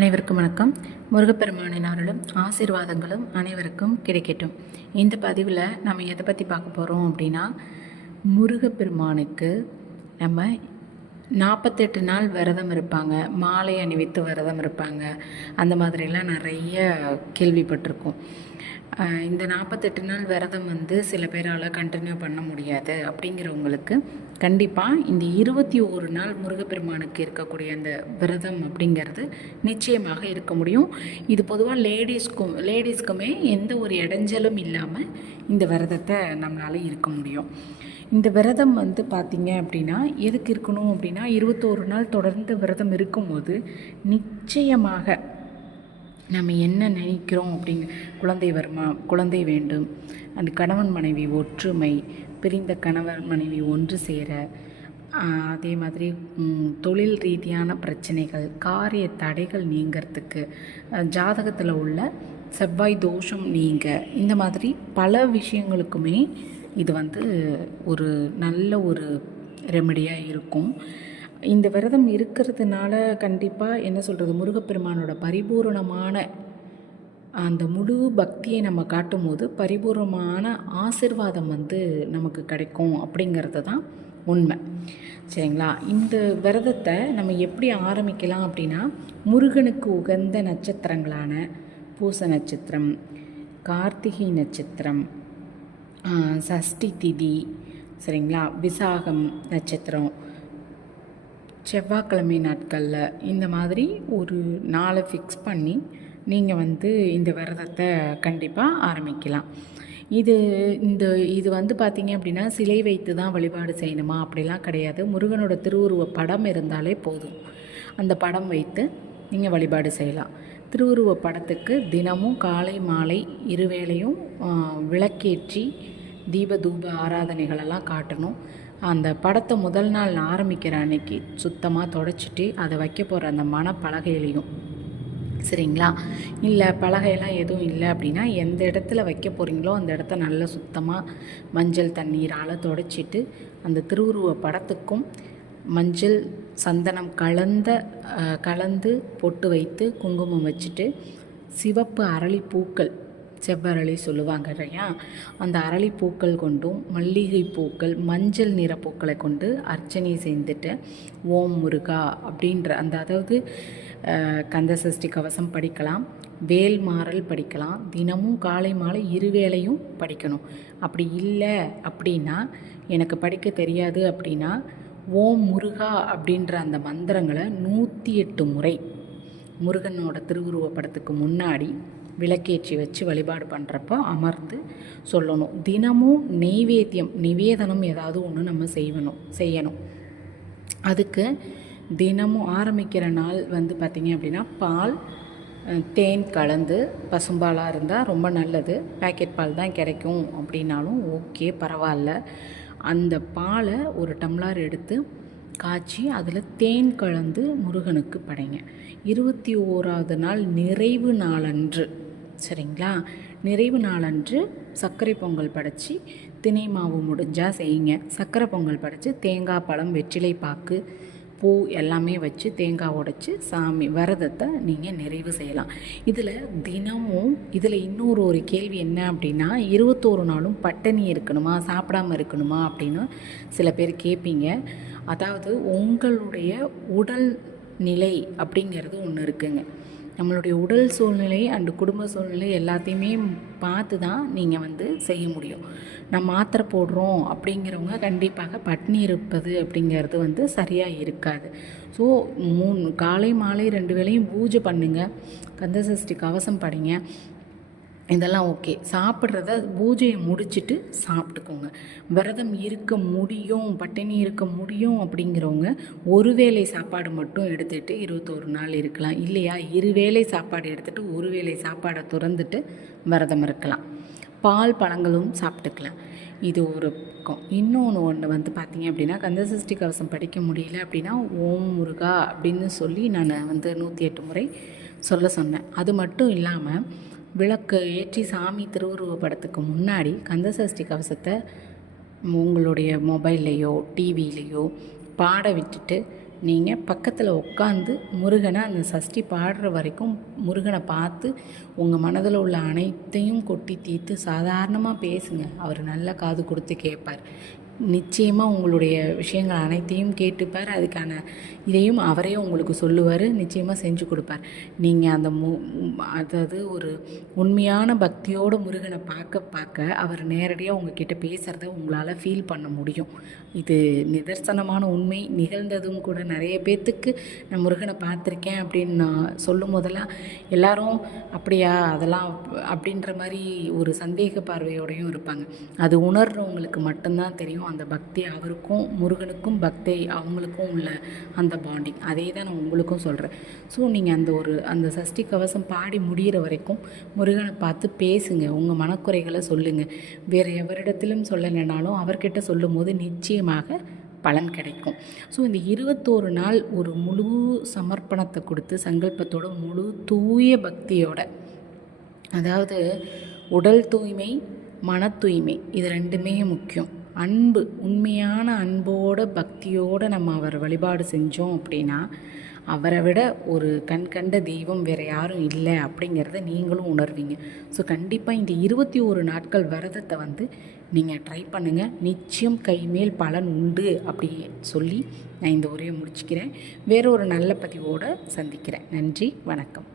அனைவருக்கும் வணக்கம். முருகப்பெருமானின் அருளும் ஆசீர்வாதங்களும் அனைவருக்கும் கிடைக்கட்டும். இந்த பதிவில் நம்ம எதை பற்றி பார்க்க போகிறோம் அப்படின்னா, முருகப்பெருமானுக்கு நம்ம 48 நாள் விரதம் இருப்பாங்க, மாலை அணிவித்து விரதம் இருப்பாங்க, அந்த மாதிரிலாம் நிறைய கேள்விப்பட்டிருக்கோம். இந்த 48 நாள் விரதம் சில பேரால் கண்டினியூ பண்ண முடியாது அப்படிங்கிறவங்களுக்கு கண்டிப்பாக இந்த 21 நாள் முருகப்பெருமானுக்கு இருக்கக்கூடிய அந்த விரதம் அப்படிங்கிறது நிச்சயமாக இருக்க முடியும். இது பொதுவாக லேடிஸ்க்குமே எந்த ஒரு இடைஞ்சலும் இல்லாமல் இந்த விரதத்தை நம்மளால் இருக்க முடியும். இந்த விரதம் பார்த்திங்க அப்படின்னா எதுக்கு இருக்கணும் அப்படின்னா, 21 நாள் தொடர்ந்து விரதம் இருக்கும்போது நிச்சயமாக நம்ம என்ன நினைக்கிறோம் அப்படிங்க, குழந்தை வேண்டும், அந்த கணவன் மனைவி ஒற்றுமை, பிரிந்த கணவன் மனைவி ஒன்று சேர, அதே மாதிரி தொழில் ரீதியான பிரச்சனைகள், காரிய தடைகள் நீங்கிறதுக்கு, ஜாதகத்தில் உள்ள செவ்வாய் தோஷம் நீங்க, இந்த மாதிரி பல விஷயங்களுக்குமே இது ஒரு நல்ல ஒரு ரெமெடியாக இருக்கும். இந்த விரதம் இருக்கிறதுனால கண்டிப்பாக என்ன சொல்கிறது, முருகப்பெருமானோட பரிபூரணமான அந்த முழு பக்தியை நம்ம காட்டும் போது பரிபூர்ணமான ஆசிர்வாதம் நமக்கு கிடைக்கும் அப்படிங்கிறது தான் உண்மை. சரிங்களா? இந்த விரதத்தை நம்ம எப்படி ஆரம்பிக்கலாம் அப்படின்னா, முருகனுக்கு உகந்த நட்சத்திரங்களான பூச நட்சத்திரம், கார்த்திகை நட்சத்திரம், சஷ்டி திதி, சரிங்களா, விசாகம் நட்சத்திரம், செவ்வாய்க்கிழமை நாட்களில் இந்த மாதிரி ஒரு நாளை ஃபிக்ஸ் பண்ணி நீங்கள் இந்த விரதத்தை கண்டிப்பாக ஆரம்பிக்கலாம். இது பார்த்திங்க அப்படின்னா சிலை வைத்து தான் வழிபாடு செய்யணுமா அப்படிலாம் கிடையாது. முருகனோட திருவுருவ படம் இருந்தாலே போதும், அந்த படம் வைத்து நீங்கள் வழிபாடு செய்யலாம். திருவுருவ படத்துக்கு தினமும் காலை மாலை இருவேளையும் விளக்கேற்றி தீப தூப ஆராதனைகளெல்லாம் காட்டணும். அந்த படத்தை முதல் நாள் ஆரம்பிக்கிற அன்னைக்கு சுத்தமாக தொடச்சிட்டு அதை வைக்க போகிற அந்த மணப்பலகையிலையும், சரிங்களா, இல்லை பலகையெல்லாம் எதுவும் இல்லை அப்படின்னா எந்த இடத்துல வைக்க போகிறீங்களோ அந்த இடத்த நல்லா சுத்தமாக மஞ்சள் தண்ணீரால் தொடச்சிட்டு அந்த திருவுருவ படத்துக்கும் மஞ்சள் சந்தனம் கலந்து பொட்டு வைத்து குங்குமம் வச்சுட்டு, சிவப்பு அரளிப்பூக்கள், செவ்வரளி சொல்லுவாங்க இல்லையா, அந்த அரளிப்பூக்கள் கொண்டும் மல்லிகை பூக்கள், மஞ்சள் நிற பூக்களை கொண்டு அர்ச்சனை செய்துட்டு ஓம் முருகா அப்படின்ற அதாவது கந்தசஷ்டி கவசம் படிக்கலாம், வேல்மாறல் படிக்கலாம், தினமும் காலை மாலை இருவேளையும் படிக்கணும். அப்படி இல்லை அப்படின்னா, எனக்கு படிக்க தெரியாது அப்படின்னா, ஓம் முருகா அப்படின்ற அந்த மந்திரங்களை 108 முறை முருகனோட திருவுருவ படத்துக்கு முன்னாடி விளக்கேற்றி வச்சு வழிபாடு பண்ணுறப்போ அமர்ந்து சொல்லணும். தினமும் நிவேதனம் ஏதாவது ஒன்று நம்ம செய்யணும். அதுக்கு தினமும் ஆரம்பிக்கிற நாள் பார்த்திங்க அப்படின்னா, பால் தேன் கலந்து, பசும்பாலாக இருந்தால் ரொம்ப நல்லது, பேக்கெட் பால் தான் கிடைக்கும் அப்படின்னாலும் ஓகே, பரவாயில்ல. அந்த பாலை ஒரு டம்ளர் எடுத்து காய்ச்சி அதில் தேன் கலந்து முருகனுக்கு படைங்க. 21வது நாள் நிறைவு நாளன்று, சரிங்களா, நிறைவு நாளன்று சர்க்கரை பொங்கல் படைச்சி, தினை மாவு முடிஞ்சால் செய்யுங்க, சர்க்கரை பொங்கல் படைச்சி தேங்காய் பழம் வெற்றிலை பாக்கு பூ எல்லாமே வச்சு தேங்காய் உடைச்சி சாமி விரதத்தை நீங்கள் நிறைவு செய்யலாம். இதில் இன்னொரு கேள்வி என்ன அப்படின்னா, 21 நாளும் பட்டினி இருக்கணுமா, சாப்பிடாமல் இருக்கணுமா அப்படின்னு சில பேர் கேட்பீங்க. அதாவது உங்களுடைய உடல் நிலை அப்படிங்கிறது ஒன்று இருக்குங்க. நம்மளுடைய உடல் சூழ்நிலை அண்டு குடும்ப சூழ்நிலை எல்லாத்தையுமே பார்த்து தான் நீங்கள் செய்ய முடியும். நம்ம மாத்திரை போடுறோம் அப்படிங்கிறவங்க கண்டிப்பாக பட்னி இருப்பது அப்படிங்கிறது சரியாக இருக்காது. ஸோ காலை மாலை 2 வேளையும் பூஜை பண்ணுங்கள், கந்தசஷ்டி கவசம் படிங்க, இதெல்லாம் ஓகே. சாப்பிட்றத பூஜையை முடிச்சுட்டு சாப்பிட்டுக்கோங்க. விரதம் இருக்க முடியும், பட்டினி இருக்க முடியும் அப்படிங்கிறவங்க ஒரு வேளை சாப்பாடு மட்டும் எடுத்துகிட்டு 21 நாள் இருக்கலாம். இல்லையா, 2 வேளை சாப்பாடு எடுத்துகிட்டு 1 வேளை சாப்பாடை துறந்துட்டு விரதம் இருக்கலாம். பால் பழங்களும் சாப்பிட்டுக்கலாம். இது ஒரு பக்கம். இன்னொன்று பார்த்திங்க அப்படின்னா, கந்தசஷ்டி கவசம் படிக்க முடியல அப்படின்னா ஓம் முருகா அப்படின்னு சொல்லி நான் 108 முறை சொல்ல சொன்னேன். அது மட்டும் இல்லாமல் விளக்கு ஏற்றி சாமி திருவுருவ படத்துக்கு முன்னாடி கந்தசஷ்டி கவசத்தை உங்களுடைய மொபைல்லையோ டிவிலேயோ பாட விட்டுட்டு நீங்கள் பக்கத்தில் உட்காந்து முருகனை அந்த சஷ்டி பாடுற வரைக்கும் முருகனை பார்த்து உங்கள் மனதில் உள்ள அனைத்தையும் கொட்டி தீர்த்து சாதாரணமாக பேசுங்க. அவர் நல்லா காது கொடுத்து கேட்பார். நிச்சயமாக உங்களுடைய விஷயங்கள் அனைத்தையும் கேட்டுப்பார். அதுக்கான இதையும் அவரே உங்களுக்கு சொல்லுவார். நிச்சயமாக செஞ்சு கொடுப்பார். நீங்கள் அந்த அதாவது ஒரு உண்மையான பக்தியோடு முருகனை பார்க்க அவர் நேரடியாக உங்ககிட்ட பேசுகிறத உங்களால் ஃபீல் பண்ண முடியும். இது நிதர்சனமான உண்மை, நிகழ்ந்ததும் கூட. நிறைய பேர்த்துக்கு நான் முருகனை பார்த்துருக்கேன் அப்படின்னு நான் சொல்லும் போதெல்லாம் எல்லாரும் அப்படியா அதெல்லாம் அப்படின்ற மாதிரி ஒரு சந்தேக பார்வையோடையும் இருப்பாங்க. அது உணர்றவங்களுக்கு மட்டும்தான் தெரியும் அந்த பக்தி, அவருக்கும் முருகனுக்கும் பக்தி அவங்களுக்கும் உள்ள அந்த பாண்டிங். அதே தான் நான் உங்களுக்கும் சொல்கிறேன். ஸோ நீங்கள் அந்த சஷ்டி கவசம் பாடி முடிகிற வரைக்கும் முருகனை பார்த்து பேசுங்க. உங்கள் மனக்குறைகளை சொல்லுங்கள். வேறு எவரிடத்திலும் சொல்லலைனாலும் அவர்கிட்ட சொல்லும் போது நிச்சயமாக பலன் கிடைக்கும். ஸோ இந்த 21 நாள் ஒரு முழு சமர்ப்பணத்தை கொடுத்து சங்கல்பத்தோட முழு தூய பக்தியோட, அதாவது உடல் தூய்மை, மன தூய்மை, இது ரெண்டுமே முக்கியம். அன்பு, உண்மையான அன்போட பக்தியோடு நம்ம அவர் வழிபாடு செஞ்சோம் அப்படின்னா அவரை விட ஒரு கண்ட தெய்வம் வேறு யாரும் இல்லை அப்படிங்கிறத நீங்களும் உணர்வீங்க. ஸோ கண்டிப்பாக இந்த 21 நாட்கள் விரதத்தை நீங்கள் ட்ரை பண்ணுங்கள். நிச்சயம் கைமேல் பலன் உண்டு அப்படி சொல்லி நான் இந்த உரையை முடிச்சுக்கிறேன். வேறு ஒரு நல்ல பதிவோடு சந்திக்கிறேன். நன்றி, வணக்கம்.